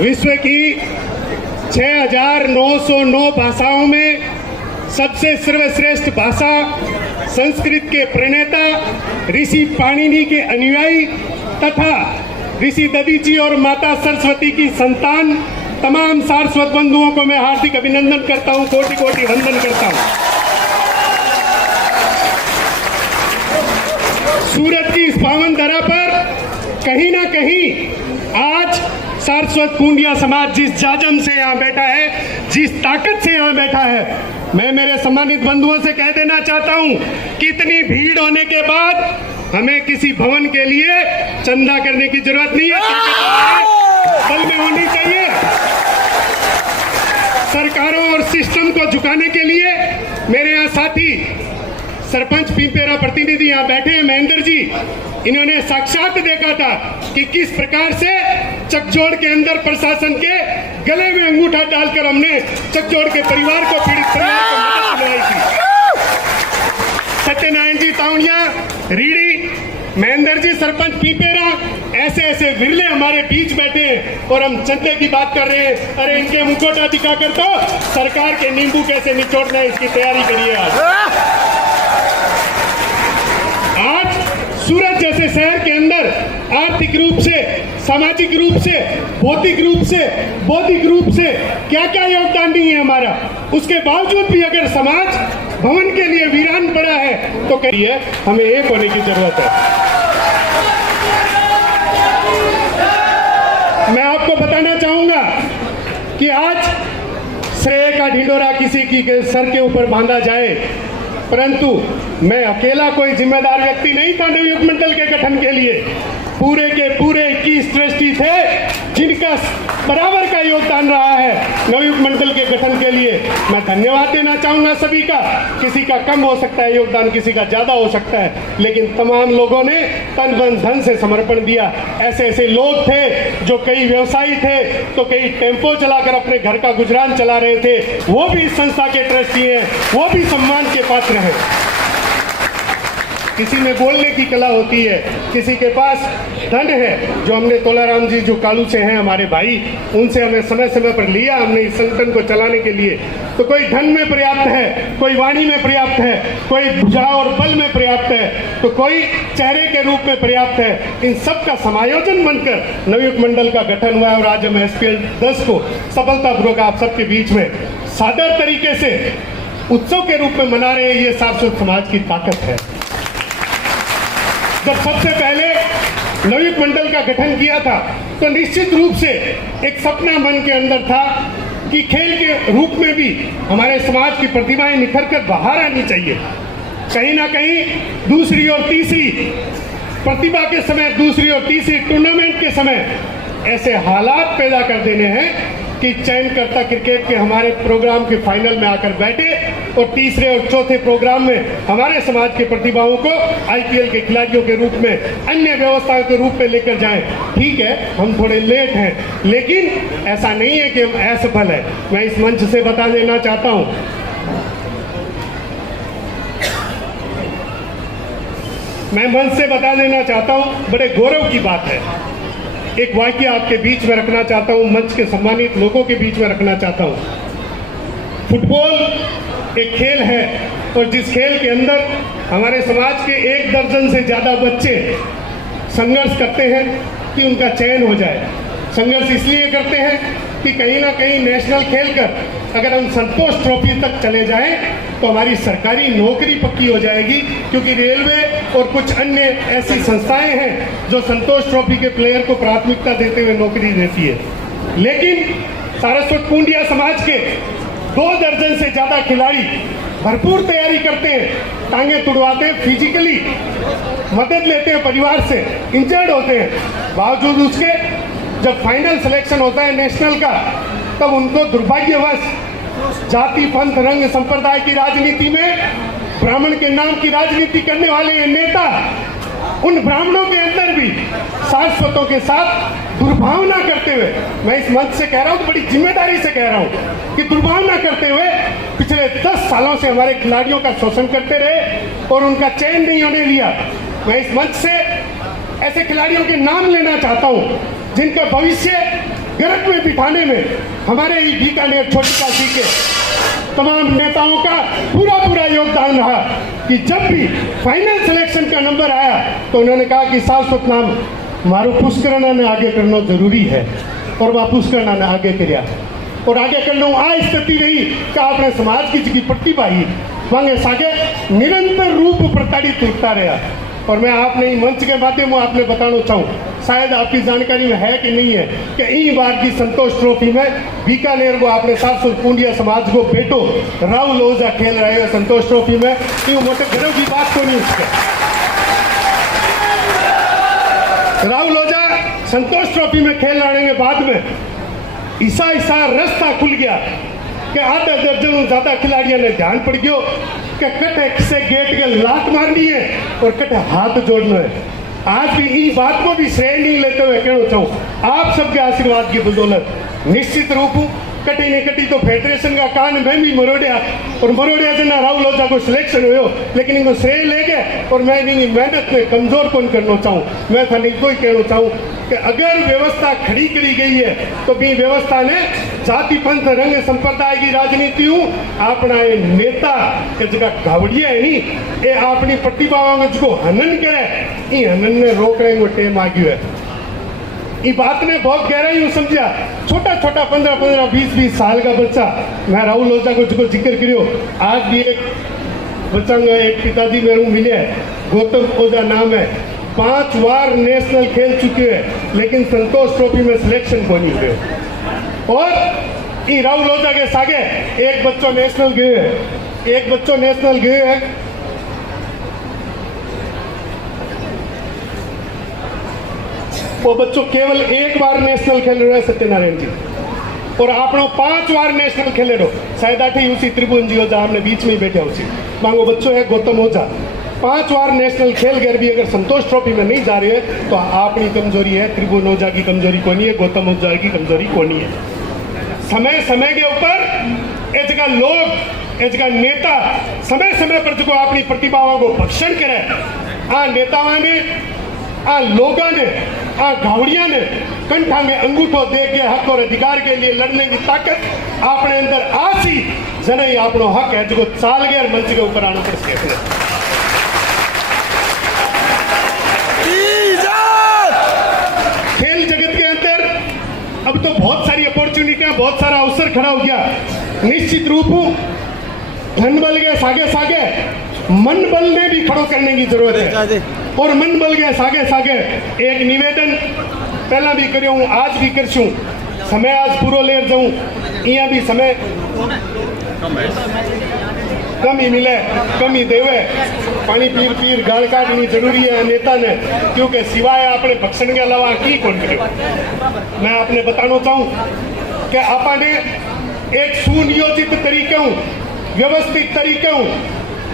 विश्व की 6,909 भाषाओं में सबसे सर्वश्रेष्ठ भाषा संस्कृत के प्रणेता ऋषि पाणिनि के अनुयायी तथा ऋषि दधीची और माता सरस्वती की संतान तमाम सारस्वत बंधुओं को मैं हार्दिक अभिनंदन करता हूं, कोटि कोटि वंदन करता हूं। सूरत की इस पावन धरा पर कहीं ना कहीं आज सारस्वत पूंडिया समाज जिस जाजम से यहाँ बैठा है, जिस ताकत से यहाँ बैठा है, मैं मेरे सम्मानित बंधुओं से कह देना चाहता हूँ कि इतनी भीड़ होने के बाद हमें किसी भवन के लिए चंदा करने की जरूरत नहीं है, बल में होनी चाहिए। सरकारों और सिस्टम को झुकाने के लिए मेरे यहाँ साथी सरपंच पिंपेरा प्रतिनिधि यहाँ बैठे हैं, महेंद्र जी, इन्होंने साक्षात देखा था कि किस प्रकार से चकजोड़ के अंदर प्रशासन के गले में अंगूठा डालकर हमने चकजोड़ के परिवार को, पीड़ित परिवार को मदद दिलाई थी। सत्यनारायण जी ताउनिया, रीढ़ी, महेंद्र जी, सरपंच पीपेरा, ऐसे ऐसे विरले हमारे बीच बैठे हैं और हम चंदे की बात कर रहे हैं। अरे इनके मुखौटा दिखाकर तो सरकार के नींबू कैसे निचोड़ना है इसकी तैयारी करिए। आज सूरत जैसे शहर के अंदर आर्थिक रूप से, सामाजिक रूप से, भौतिक रूप से, बौद्धिक रूप से क्या क्या योगदान नहीं है हमारा, उसके बावजूद भी अगर समाज भवन के लिए वीरान पड़ा है तो कहिए हमें एक होने की जरूरत है। मैं आपको बताना चाहूंगा कि आज श्रेय का ढिंडोरा किसी की सर के ऊपर बांधा जाए, परंतु मैं अकेला कोई जिम्मेदार व्यक्ति नहीं था नवयुग मंडल के गठन के लिए। पूरे के पूरे 21 ट्रस्टी थे जिनका बराबर का योगदान रहा है नवयुग मंडल के गठन के लिए। मैं धन्यवाद देना चाहूंगा सभी का। किसी का कम हो सकता है योगदान, किसी का ज्यादा हो सकता है, लेकिन तमाम लोगों ने तन मन धन से समर्पण दिया। ऐसे ऐसे लोग थे जो कई व्यवसायी थे तो कई टेम्पो चलाकर अपने घर का गुजरान चला रहे थे, वो भी इस संस्था के ट्रस्टी हैं, वो भी सम्मान के पात्र हैं। किसी में बोलने की कला होती है, किसी के पास धन है, जो हमने तोलाराम जी जो कालू से हैं हमारे भाई, उनसे हमें समय समय पर लिया हमने इस संगठन को चलाने के लिए। तो कोई धन में पर्याप्त है, कोई वाणी में पर्याप्त है, कोई भुजा और बल में पर्याप्त है, तो कोई चेहरे के रूप में पर्याप्त है। इन सब का समायोजन बनकर नवयुग मंडल का गठन हुआ है और आज हम SPL 10 को सफलतापूर्वक आप सबके बीच में सादर तरीके से उत्सव के रूप में मना रहे हैं। ये सारस्वत समाज की ताकत है। जब सबसे पहले नवयुग मंडल का गठन किया था तो निश्चित रूप से एक सपना मन के अंदर था कि खेल के रूप में भी हमारे समाज की प्रतिभाएं निखर कर बाहर आनी चाहिए। कहीं ना कहीं दूसरी और तीसरी प्रतिभा के समय, दूसरी और तीसरी टूर्नामेंट के समय ऐसे हालात पैदा कर देने हैं कि चयनकर्ता क्रिकेट के हमारे प्रोग्राम के फाइनल में आकर बैठे और तीसरे और चौथे प्रोग्राम में हमारे समाज के प्रतिभाओं को IPL के खिलाड़ियों के रूप में, अन्य व्यवस्थाओं के रूप में लेकर जाएं। ठीक है, हम थोड़े लेट हैं, लेकिन ऐसा नहीं है कि हम असफल है। मैं इस मंच से बता देना चाहता हूं, बड़े गौरव की बात है। एक वाक्य आपके बीच में रखना चाहता हूं, मंच के सम्मानित लोगों के बीच में रखना चाहता हूं। फुटबॉल एक खेल है और जिस खेल के अंदर हमारे समाज के 1 दर्जन से ज्यादा बच्चे संघर्ष करते हैं कि उनका चयन हो जाए। संघर्ष इसलिए करते हैं कि कहीं ना कहीं नेशनल खेलकर अगर हम संतोष ट्रॉफी तक चले जाएं तो हमारी सरकारी नौकरी पक्की हो जाएगी, क्योंकि रेलवे और कुछ अन्य ऐसी संस्थाएं हैं जो संतोष ट्रॉफी के प्लेयर को प्राथमिकता देते हुए नौकरी देती है। लेकिन सारस्वत पूंडिया समाज के 2 दर्जन से ज्यादा खिलाड़ी भरपूर तैयारी करते हैं, टांगे तुड़वाते हैं, फिजिकली मदद लेते हैं, परिवार से इंजर्ड होते हैं, बावजूद उसके जब फाइनल सिलेक्शन होता है नेशनल का, तब उनको दुर्भाग्यवश जाति, पंथ, रंग, संप्रदाय की राजनीति में ब्राह्मण के नाम की राजनीति करने वाले ये नेता उन ब्राह्मणों के अंदर भी सारस्वतों के साथ दुर्भावना करते हुए, मैं इस मंच से कह रहा हूँ, बड़ी जिम्मेदारी से कह रहा हूँ कि दुर्भावना करते हुए पिछले 10 सालों से हमारे खिलाड़ियों का शोषण करते रहे और उनका चयन नहीं होने दिया। मैं इस मंच से ऐसे खिलाड़ियों के नाम लेना चाहता हूँ जिनका भविष्य गरज में बिठाने में हमारे ही बीकानेर छोटी काशी के तमाम नेताओं का पूरा योगदान रहा कि जब भी फाइनल सिलेक्शन का नंबर आया तो उन्होंने कहा कि शाश्वत नाम मारू पुष्करणा ने आगे करना जरूरी है और वह पुष्करणा ने आगे कर्या और आगे करना आ स्थिति रही कि आपने समाज की जी प्रतिभा ही वांगे सागे निरंतर रूप प्रताड़ित होता रहा। और मैं आपने मंच के माध्यम में आपने बताना चाहूँ, शायद आपकी जानकारी में है कि नहीं है कि इन बार की संतोष ट्रॉफी में बीकानेर को आपने 700 कुंडिया समाज को बेटो राहुल ओझा खेल रहे हैं संतोष ट्रॉफी में। ये मोटे गर्व की बात तो नहीं उसके। राहुल ओझा संतोष ट्रॉफी में खेल रहे के बाद में ईसा रास्ता खुल गया कि आधा दर्जन ज्यादा खिलाड़ियों ने ध्यान पड़ गयो कि कटे से गेट के लात मारनी है और कटे हाथ जोड़ना है। आज भी इस बात को भी श्रेय नहीं लेते हुए कहना चाहूँ आप सबके आशीर्वाद की बदौलत निश्चित रूप कटी नहीं कटी तो फेडरेशन का कान में भी मरोड़िया और मरोड़िया से ना राहुल ओझा को सिलेक्शन हो लेकिन इनको श्रेय ले गए और मैं इनकी मेहनत में कमजोर कौन करना चाहूँ। मैं था इनको ही कहना चाहूँ कि अगर व्यवस्था खड़ी करी गई है तो भी व्यवस्था ने जाति पंथ रंग संप्रदाय की राजनीति हूँ अपना ये नेता के जगह घावड़िया है नहीं ये अपनी प्रतिभाओं को हनन करे ये हनन ने रोकने को टेम आ गया है। ये बात ने बहुत गहराई में समझा। छोटा 15-20 साल का बच्चा मैं राहुल ओझा को जो जिक्र करियो आज भी एक बच्चा एक पिताजी मेरे को मिले गौतम ओझा नाम है 5 बार नेशनल खेल चुके हैं लेकिन संतोष ट्रॉफी में सिलेक्शन को नहीं हुए। और ये राहुल ओझा के सागे एक बच्चों नेशनल गए है वो बच्चों केवल एक बार नेशनल खेल रहे हैं सत्यनारायण जी और आप 5 बार नेशनल खेले रहो शायद आठे उसी त्रिभुवन जी ओझा हमने बीच में ही बैठे उसी मांगो बच्चों है गौतम ओझा 5 बार नेशनल खेल कर भी अगर संतोष ट्रॉफी में नहीं जा रही है तो आपकी कमजोरी है त्रिभुवन ओझा की कमजोरी को नहीं है गौतम ओझा की कमजोरी को नहीं है। समय समय के ऊपर ये जगह लोग ये जगह नेता समय समय पर जो अपनी प्रतिभाओं को भक्षण करे आ नेताओं ने आ लोगों ने आ घावड़िया ने कंठा में अंगूठो दे के हक और अधिकार के लिए लड़ने की ताकत अपने अंदर आसी जन ही अपनो हक है जो चाल गए मंच के ऊपर आने पर सीखने। खेल जगत के अंदर अब तो बहुत सारी अपॉर्चुनिटियां बहुत सारा अवसर खड़ा हो गया। निश्चित रूप धन बल के सागे मन बल ने भी खड़ो करने की जरूरत है और मन बल के सागे एक निवेदन पहला भी करूं आज भी करशूं समय आज पूरा ले जाऊं यहाँ भी समय कम ही मिले कम ही देवे पानी पीर गाल काटनी जरूरी है नेता ने क्योंकि सिवाय अपने भक्षण के अलावा की कौन करे। मैं आपने बताना चाहूं कि आपने एक सुनियोजित तरीके व्यवस्थित तरीके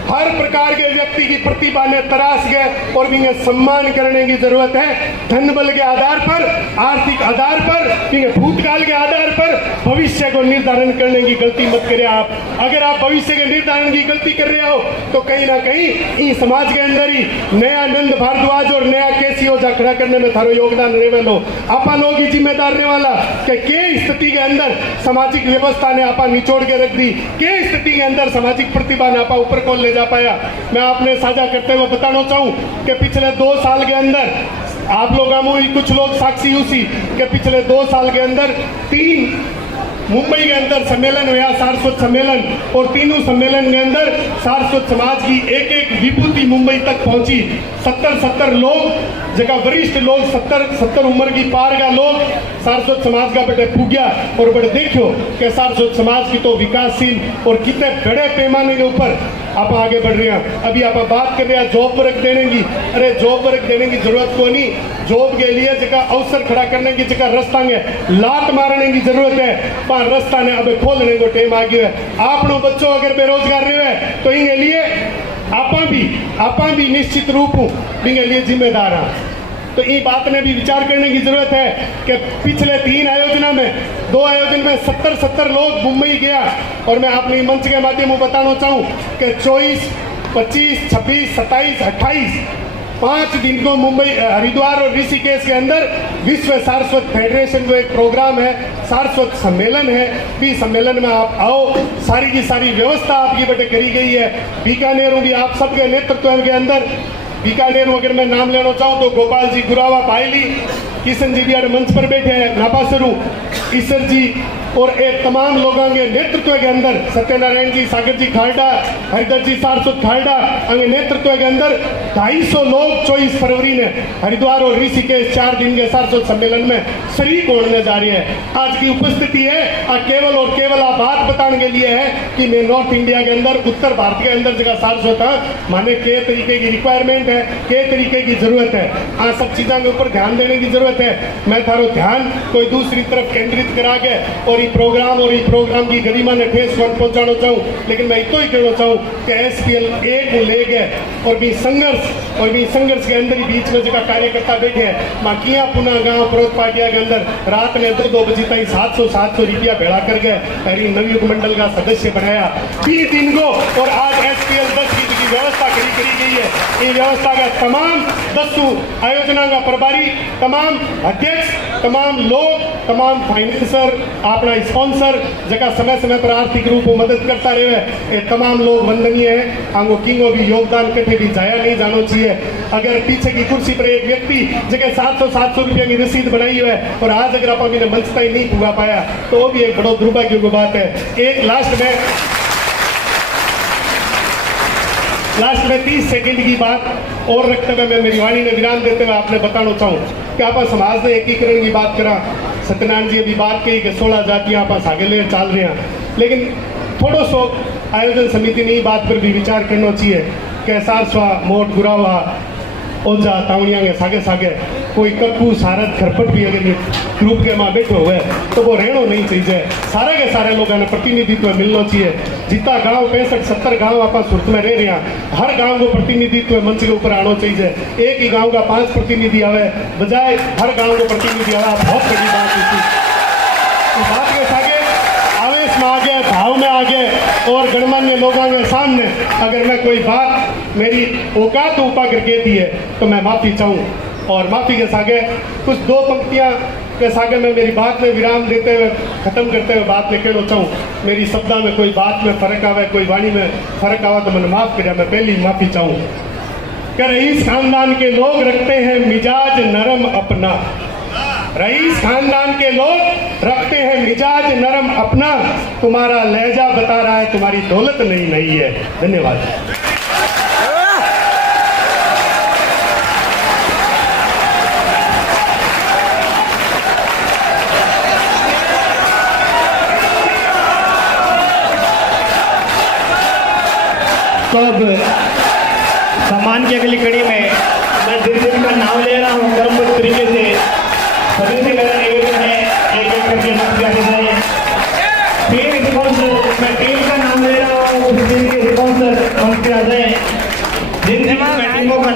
हर प्रकार के व्यक्ति की प्रतिभा ने तराश गए और इन्हें सम्मान करने की जरूरत है। धन बल के आधार पर आर्थिक आधार पर इन्हें भूतकाल के आधार पर भविष्य को निर्धारण करने की गलती मत करें। आप अगर आप भविष्य के निर्धारण की गलती कर रहे हो तो कहीं ना कहीं इस समाज के अंदर ही नया नंद भारद्वाज और नया केसी ओझा खड़ा करने में थारो योगदान रहे लो। आपा लोग ही जिम्मेदार रहने वाला कि के स्थिति के अंदर सामाजिक व्यवस्था ने आपा निचोड़ के रख दी के स्थिति के अंदर सामाजिक प्रतिभा ने आपा ऊपर को ले जा पाया। मैं आपने साझा करते हुए बताना चाहूं कि पिछले 2 साल के अंदर आप लोग कुछ लोग साक्षी उसी के पिछले 2 साल के अंदर 3 मुंबई के अंदर सम्मेलन हुआ सारस्वत सम्मेलन और तीनों सम्मेलन के अंदर सारस्वत समाज की एक विभूति मुंबई तक पहुंची। 70 लोग जगह वरिष्ठ लोग 70 उम्र की पार का लोग सारस्वत समाज का बड़े पूग्या और बड़े देखो कि सारस्वत समाज की तो विकासशील और कितने बड़े पैमाने के ऊपर आप आगे बढ़ रहे हैं। अभी आप बात कर रहे हैं जॉब वर्क देने की, अरे जॉब वर्क देने की जरूरत को नहीं। जॉब के लिए जगह अवसर खड़ा करने की जगह रास्ता में लात मारने की जरूरत है पर रास्ता ने अब खोलने को टाइम आ गया है। आप बच्चों अगर बेरोजगार रहे हैं तो इनके लिए आपा भी निश्चित रूप इनके लिए जिम्मेदार है। तो ये बात में भी विचार करने की जरूरत है कि पिछले 3 आयोजना में 2 आयोजन में 70 लोग मुंबई गया और मैं अपने मंच के माध्यम में बताना चाहूँ कि 24, 25, 26, 27, 28 5 दिन को मुंबई, हरिद्वार और ऋषिकेश के अंदर विश्व सारस्वत फेडरेशन को एक प्रोग्राम है, सारस्वत सम्मेलन है। भी सम्मेलन में आप आओ, सारी की सारी व्यवस्था आपकी बटे करी गई है। बीकानेर भी आप सबके नेतृत्व के अंदर, बीकानेर अगर मैं नाम लेना चाहूँ तो गोपाल जी गुरावा पायली, किशन जी भी अड़ मंच पर बैठे हैं, नापासरू ईश्वर जी और एक तमाम लोगों के नेतृत्व के अंदर, सत्यनारायण जी, सागर जी खालडा, हरिदर जी सारस्वत खालडा अंगे नेतृत्व के अंदर 250 लोग 24 फरवरी ने हरिद्वार और ऋषिकेश 4 दिन के सारस्वत सम्मेलन में शरीक होने जा रही है। आज की उपस्थिति है केवल और केवल आप बात बताने के लिए है कि मैं नॉर्थ इंडिया के अंदर, उत्तर भारत के अंदर जगह सारस्वत है माने के तरीके की रिक्वायरमेंट है, के तरीके की जरूरत है। आज सब चीजों के ऊपर ध्यान देने की जरूरत है। मैं थारो ध्यान कोई दूसरी तरफ केंद्रित करा के और प्रोग्राम की गरिमा ने ठेस पहुंचाना चाहूँ, लेकिन मैं इतो ही कहना चाहूँ कि SPL एक ले गए और भी संघर्ष के अंदर ही बीच में जगह कार्यकर्ता बैठे हैं। माकिया पुनः गांव प्रोत पाटिया के अंदर रात में 2 बजे तक 700 रुपया भेड़ा कर गए, पहली नवयुग मंडल का सदस्य बनाया 20 दिन को। और आज SPL 10 की व्यवस्था करी गई है। ये व्यवस्था का तमाम 10 आयोजना का प्रभारी, तमाम अध्यक्ष, तमाम लोग, तमाम फाइनेंसर, अपना स्पॉन्सर जगह समय समय पर आर्थिक रूप में मदद करता रहे, ये तमाम लोग वंदनीय है। हमको किंगो भी योगदान कटे भी जाया नहीं जाना चाहिए। अगर पीछे की कुर्सी पर एक व्यक्ति जगह 700 रुपया की रसीद बनाई है और आज अगर आप अभी मंच तक नहीं पुगा पाया तो वो भी एक बड़ा दुर्भाग्य की बात है। एक लास्ट में 30 सेकंड की बात और रखते हुए मैं मेरी वाणी ने विराम देते हुए आपने बताना चाहूँ कि आप समाज में एकीकरण की बात करा। सत्यनारायण जी अभी बात कही कि 16 जातियां आप आगे ले चल रहे हैं, लेकिन थोड़ा सो आयोजन समिति ने बात पर भी विचार करना चाहिए कि सारस्वा, मोट, गुरावा, ओझा, तावड़िया के सागे सागे कोई कक्कू, सारद, खरपट भी अगर ग्रुप के माँ बैठे हुए तो वो रहना नहीं चाहिए। सारे के सारे लोगों ने प्रतिनिधित्व मिलना चाहिए। जितना गांव 65-70 गांव आप सूरत में रह रहे हैं, हर गांव को प्रतिनिधित्व मंच के ऊपर आना चाहिए। एक ही गांव का 5 प्रतिनिधि आवे बजाय हर गांव को प्रतिनिधि आवा, बहुत बड़ी बात होती। तो बात के सागे आवेश में आगे, भाव में आगे और गणमान्य लोगों के सामने अगर मैं कोई बात मेरी औकात ऊपर करके दी है तो मैं माफ़ी चाहूँ। और माफ़ी के सागे कुछ 2 पंक्तियाँ के सागे मैं मेरी बात में विराम देते हुए ख़त्म करते हुए बात में कहना चाहूँ। मेरी शब्दा में कोई बात में फ़र्क आवे, कोई वाणी में फ़र्क आवा तो मैंने माफ़ कर। मैं पहली माफ़ी चाहूँ कि रईस खानदान के लोग रखते हैं मिजाज नरम अपना, रईस खानदान के लोग रखते हैं मिजाज नरम अपना, तुम्हारा लहजा बता रहा है तुम्हारी दौलत नहीं है। धन्यवाद। तो अब सम्मान की अगली कड़ी में मैं जिन का नाम ले रहा हूँ क्रमबद्ध तरीके से सभी से मेरा निवेदन है एक करके नाम लिया जाए। टीम स्पॉन्सर, मैं टीम का नाम ले रहा हूँ, उस टीम के स्पॉन्सर मंच पे आ जाए। जिन टीमों का